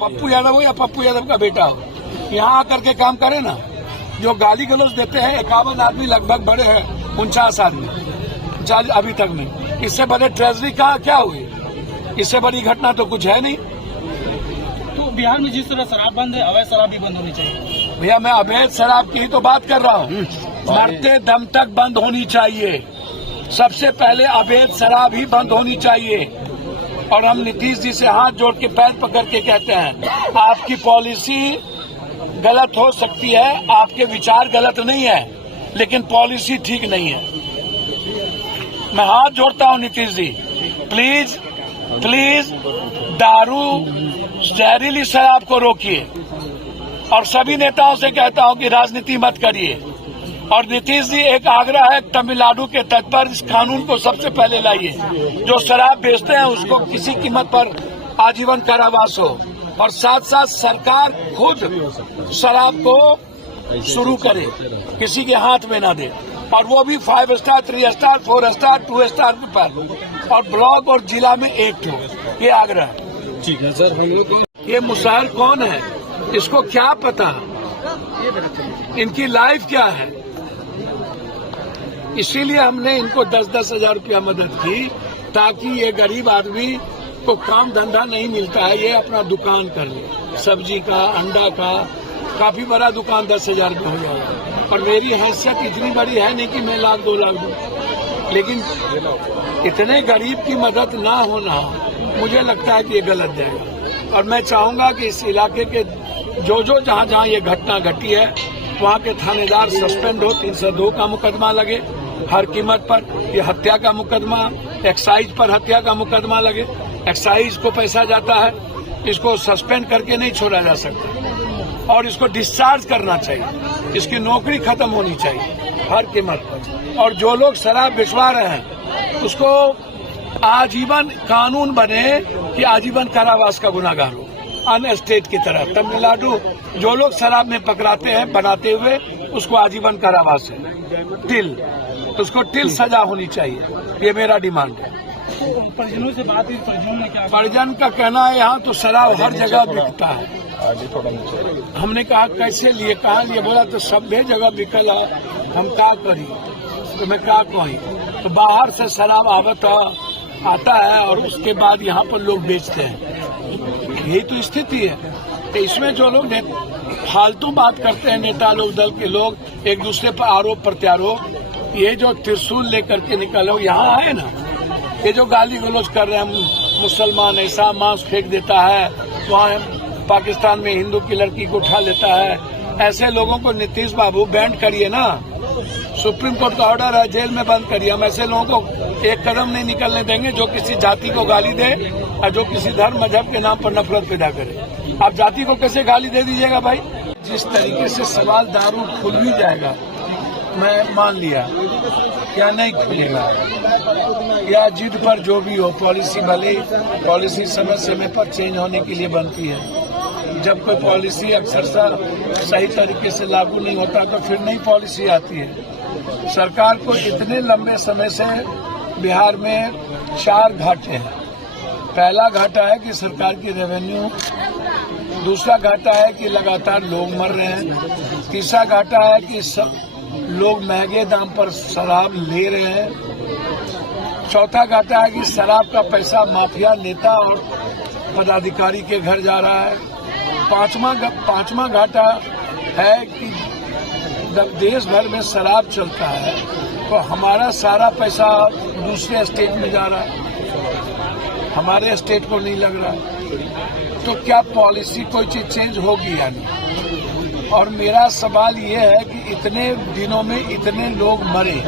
पप्पू यादव हो या पप्पू यादव का बेटा हो, यहाँ आकर के काम करे ना। जो गाली गलौज देते हैं 51 आदमी लगभग बड़े हैं, 49 आदमी 40 अभी तक नहीं। इससे बड़े ट्रेजरी कहाँ क्या हुई, इससे बड़ी घटना तो कुछ है नहीं। तो बिहार में जिस तरह शराब बंद है, अवैध शराब भी बंद होनी चाहिए। भैया मैं अवैध शराब की ही तो बात कर रहा हूँ, मरते दम तक बंद होनी चाहिए। सबसे पहले अवैध शराब ही बंद होनी चाहिए। और हम नीतीश जी से हाथ जोड़ के पैर पकड़ के कहते हैं, आपकी पॉलिसी गलत हो सकती है, आपके विचार गलत नहीं है, लेकिन पॉलिसी ठीक नहीं है। मैं हाथ जोड़ता हूं नीतीश जी, प्लीज प्लीज दारू जहरीली शराब को रोकिए। और सभी नेताओं से कहता हूं कि राजनीति मत करिए। और नीतीश जी एक आग्रह है, तमिलनाडु के तट पर इस कानून को सबसे पहले लाइए। जो शराब बेचते हैं उसको किसी कीमत पर आजीवन कारावास हो। और साथ साथ सरकार खुद शराब को शुरू करे, किसी के हाथ में ना दे। और वो भी 5 स्टार, 3 स्टार, 4 स्टार, 2 स्टार पर। और ब्लॉक और जिला में 1 ठो, ये आग्रह। ठीक है सर। ये मुसाहिर कौन है, इसको क्या पता, इनकी लाइफ क्या है। इसीलिए हमने इनको 10-10 हजार रुपया मदद की, ताकि ये गरीब आदमी को काम धंधा नहीं मिलता है, ये अपना दुकान कर ले, सब्जी का, अंडा का। काफी बड़ा दुकान 10,000 में हो जाएगा। और मेरी हैसियत इतनी बड़ी है नहीं कि मैं 1,00,000-2 लाख दूं, लेकिन इतने गरीब की मदद ना होना मुझे लगता है कि ये गलत जाएगा। और मैं चाहूंगा कि इस इलाके के जो जहां ये घटना घटी है, वहां के थानेदार सस्पेंड हो, 302 का मुकदमा लगे हर कीमत पर। ये हत्या का मुकदमा, एक्साइज पर हत्या का मुकदमा लगे। एक्साइज को पैसा जाता है, इसको सस्पेंड करके नहीं छोड़ा जा सकता। और इसको डिस्चार्ज करना चाहिए, इसकी नौकरी खत्म होनी चाहिए हर कीमत पर। और जो लोग शराब बिचवा रहे हैं उसको आजीवन कानून बने कि आजीवन कारावास का गुनाहगार हो, अन्य स्टेट की तरह। तमिलनाडु जो लोग शराब में पकड़ाते हैं बनाते हुए, उसको आजीवन कारावास है, टिल, उसको टिल सजा होनी चाहिए। ये मेरा डिमांड है। परिजनों से बात हुई, परिजनों ने क्या? परिजन का कहना है यहाँ तो शराब हर जगह बिकता है। हमने कहा कैसे लिए, कहा लिए, बोला तो सभी जगह बिकल है, हम क्या करी, तो मैं क्या कही। तो बाहर से शराब आता है और उसके बाद यहाँ पर लोग बेचते हैं। यही तो स्थिति है। तो इसमें जो लोग फालतू बात करते हैं, नेता लोग, दल के लोग, एक दूसरे पर आरोप प्रत्यारोप, ये जो त्रिशूल लेकर के निकलो यहाँ है ना, ये जो गाली गलौज कर रहे हैं, मुसलमान ऐसा मांस फेंक देता है, वहाँ पाकिस्तान में हिंदू की लड़की को उठा लेता है, ऐसे लोगों को नीतीश बाबू बैंड करिए ना। सुप्रीम कोर्ट का ऑर्डर है, जेल में बंद करिए। हम ऐसे लोगों को एक कदम नहीं निकलने देंगे जो किसी जाति को गाली दे और जो किसी धर्म मजहब के नाम पर नफरत पैदा करे। आप जाति को कैसे गाली दे दीजिएगा भाई। जिस तरीके से सवाल दारू खुल भी जाएगा, मैं मान लिया, क्या नहीं खुलेगा, या जिद पर जो भी हो, पॉलिसी भले पॉलिसी समय समय पर चेंज होने के लिए बनती है। जब कोई पॉलिसी अक्सर सही तरीके से लागू नहीं होता तो फिर नई पॉलिसी आती है। सरकार को इतने लंबे समय से बिहार में 4 घाटे हैं। पहला घाटा है कि सरकार की रेवेन्यू, दूसरा घाटा है कि लगातार लोग मर रहे हैं, तीसरा घाटा है कि सब लोग महंगे दाम पर शराब ले रहे हैं, चौथा घाटा है कि शराब का पैसा माफिया नेता और पदाधिकारी के घर जा रहा है, पांचवा घाटा है कि जब देश भर में शराब चलता है तो हमारा सारा पैसा दूसरे स्टेट में जा रहा है, हमारे स्टेट को नहीं लग रहा। तो क्या पॉलिसी कोई चीज चेंज होगी या नहीं। और मेरा सवाल ये है कि इतने दिनों में इतने लोग मरे,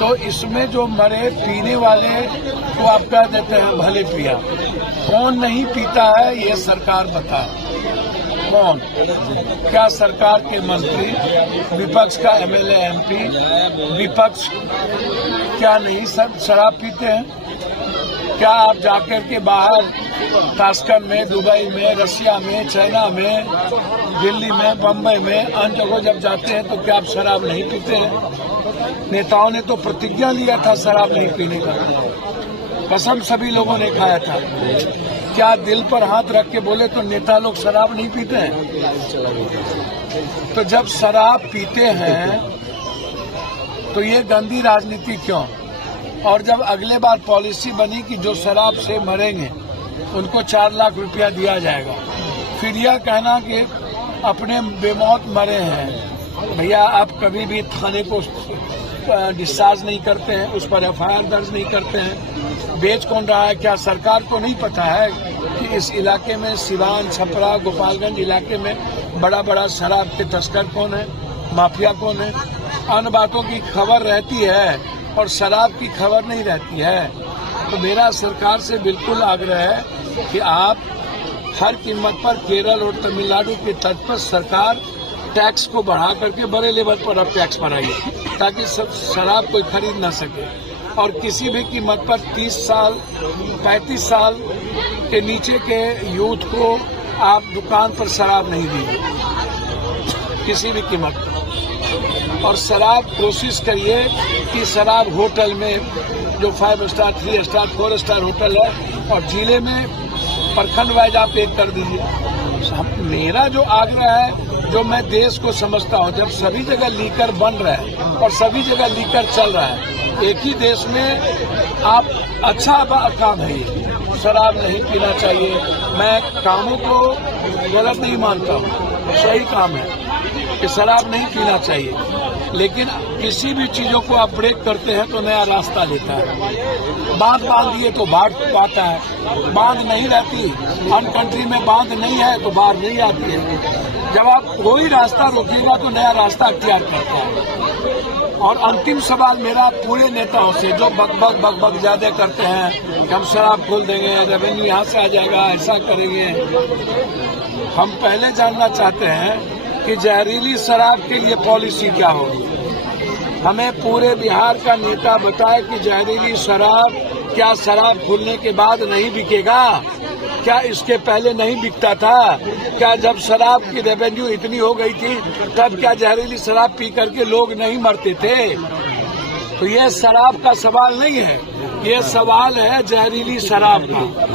तो इसमें जो मरे पीने वाले को आप कह देते हैं भले पिया, कौन नहीं पीता है ये सरकार बताए। कौन, क्या सरकार के मंत्री, विपक्ष का एमएलए एमपी, विपक्ष क्या नहीं सब शराब पीते हैं? क्या आप जाकर के बाहर ताशकंद में, दुबई में, रशिया में, चाइना में, दिल्ली में, बम्बई में, अन्य जगहों जब जाते हैं तो क्या आप शराब नहीं पीते हैं? नेताओं ने तो प्रतिज्ञा लिया था शराब नहीं पीने का, कसम सभी लोगों ने खाया था। क्या दिल पर हाथ रख के बोले तो नेता लोग शराब नहीं पीते हैं? तो जब शराब पीते हैं तो ये गंदी राजनीति क्यों? और जब अगले बार पॉलिसी बनी कि जो शराब से मरेंगे उनको 4 लाख रुपया दिया जाएगा, फिर यह कहना कि अपने बेमौत मरे हैं। भैया आप कभी भी थाने को डिस्चार्ज नहीं करते हैं, उस पर FIR दर्ज नहीं करते हैं। बेच कौन रहा है? क्या सरकार को नहीं पता है कि इस इलाके में सिवान, छपरा, गोपालगंज इलाके में बड़ा बड़ा शराब के तस्कर कौन है, माफिया कौन है? अन्य बातों की खबर रहती है और शराब की खबर नहीं रहती है। तो मेरा सरकार से बिल्कुल आग्रह है कि आप हर कीमत पर केरल और तमिलनाडु के तट पर सरकार टैक्स को बढ़ा करके बड़े लेवल पर अब टैक्स बढ़ाइए ताकि सब शराब कोई खरीद ना सके। और किसी भी कीमत पर 30 साल 35 साल के नीचे के यूथ को आप दुकान पर शराब नहीं दीजिए किसी भी कीमत पर। और शराब कोशिश करिए कि शराब होटल में जो 5 स्टार 3 स्टार 4 स्टार होटल है और जिले में प्रखंड वाइज आप एक कर दीजिए। मेरा जो आग्रह है, जो मैं देश को समझता हूँ, जब सभी जगह लीकर बन रहा है और सभी जगह लीकर चल रहा है, एक ही देश में आप अच्छा काम है ये, शराब नहीं पीना चाहिए। मैं कामों को गलत नहीं मानता हूँ, सही काम है कि शराब नहीं पीना चाहिए, लेकिन किसी भी चीजों को आप ब्रेक करते हैं तो नया रास्ता लेता है। बांध दिए तो बाढ़ आता है, बांध नहीं रहती, हर कंट्री में बांध नहीं है तो बाढ़ नहीं आती है। जब आप कोई रास्ता रोकिएगा तो नया रास्ता अख्तियार करता है। और अंतिम सवाल मेरा पूरे नेताओं से जो बकबक ज्यादा करते हैं कि हम शराब खोल देंगे, रेवेन्यू यहाँ से आ जाएगा, ऐसा करेंगे। हम पहले जानना चाहते हैं कि जहरीली शराब के लिए पॉलिसी क्या होगी। हमें पूरे बिहार का नेता बताए कि जहरीली शराब क्या शराब खुलने के बाद नहीं बिकेगा? क्या इसके पहले नहीं बिकता था? क्या जब शराब की रेवेन्यू इतनी हो गई थी तब क्या जहरीली शराब पी करके लोग नहीं मरते थे? तो ये शराब का सवाल नहीं है, ये सवाल है जहरीली शराब का।